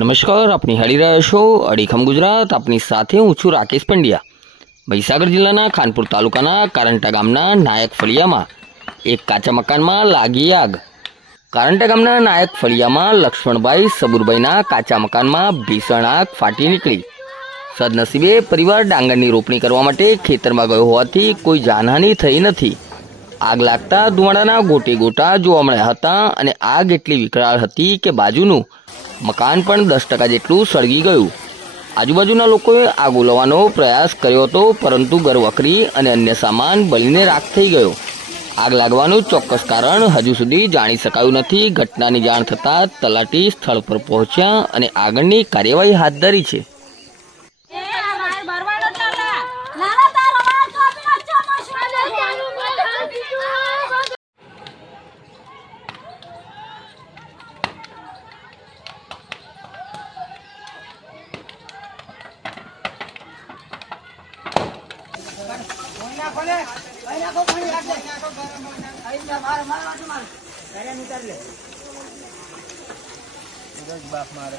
નમસ્કાર, આપની હાડી રહ્યા છો અડીખમ ગુજરાત, આપની સાથે હું છું રાકેશ પંડ્યા. મહીસાગર જિલ્લાના ખાનપુર તાલુકાના કારંટા ગામના નાયક ફળિયામાં, એક કાચા મકાનમાં લાગી આગ. કારંટા ગામના નાયક ફળિયામાં લક્ષ્મણભાઈ સબુરભાઈના કાચા મકાનમાં ભીષણ આગ ફાટી નીકળી. સદનસીબે પરિવાર ડાંગરની રોપણી કરવા માટે ખેતરમાં ગયો હોવાથી કોઈ જાનહાનિ થઈ નથી. આગ લાગતા ધુમાડાના ગોટે ગોટા જોવા મળ્યા હતા અને આગ એટલી વિકરાળ હતી કે બાજુનું મકાન પણ દસ ટકા જેટલું સળગી ગયું. આજુબાજુના લોકોએ આગ ઓલવવાનો પ્રયાસ કર્યો હતો, પરંતુ ઘરવખરી અને અન્ય સામાન બળીને રાખ થઈ ગયો. આગ લાગવાનું ચોક્કસ કારણ હજુ સુધી જાણી શકાયું નથી. ઘટનાની જાણ થતાં તલાટી સ્થળ પર પહોંચ્યા અને આગળની કાર્યવાહી હાથ ધરી છે. નાખો ને માર માર વાટું માર. ઘરે ઉતારી લે. બાપ મારે.